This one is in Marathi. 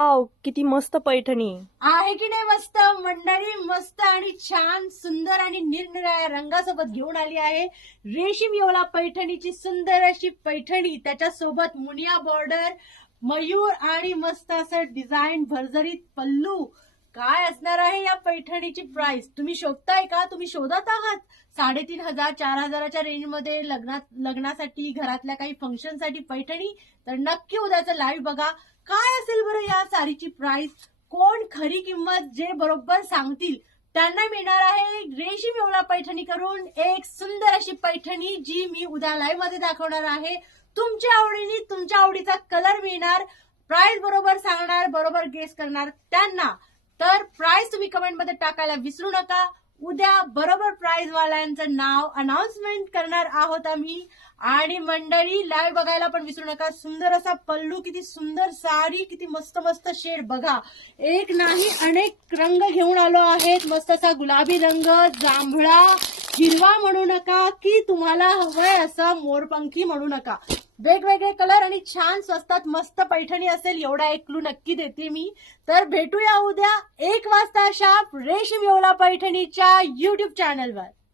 वाव, किती मस्त पैठणी आहे की नाही मस्त मंडळी, मस्त आणि छान सुंदर आणि निरनिराळ्या रंगासोबत घेऊन आली आहे रेशीम येवला पैठणीची सुंदर अशी पैठणी, त्याच्यासोबत मुनिया बॉर्डर, मयूर आणि मस्त असं डिझाईन भरजरीत पल्लू. काय असणार आहे या पैठणीची प्राइस तुम्ही शोधताय का? तुम्ही शोधत आहात 3,500 4,000च्या रेंजमध्ये लग्नासाठी घरातल्या काही फंक्शनसाठी पैठणी? तर नक्की उद्याचं लाईव्ह बघा. काय असेल बरं या साडीची प्राइस? कोण खरी किंमत जे बरोबर सांगतील त्यांना मिळणार आहे रेशीम येवला पैठणी करून एक सुंदर अशी पैठणी, जी मी उद्या लाईव्ह मध्ये दाखवणार आहे. तुमच्या आवडीने तुमच्या आवडीचा कलर मिळणार, प्राइस बरोबर सांगणार, बरोबर गेस करणार त्यांना. तर प्राइस तुम्ही कमेंट मध्ये टाकायला विसरू नका. उद्या बरोबर प्राइस वाल्यांचं नाव अनाउन्समेंट करणार आहोत आम्ही. आणि मंडळी लाईव्ह बघायला पण विसरू नका. सुंदर असा पल्लू, किती सुंदर साडी, किती मस्त मस्त शेड बघा. एक नाही अनेक रंग घेऊन आलो आहेत. मस्त असा गुलाबी रंग, जांभळा, हिरवा म्हणू नका की तुम्हाला हवंय असं मोरपंखी म्हणू नका. वेगवेगळे कलर आणि छान स्वस्तात मस्त पैठणी असेल एवढा एक क्लू नक्की देते मी. तर भेटूया उद्या 1 वाजता शार्प रेशीम येवला पैठणीच्या YouTube चॅनलवर.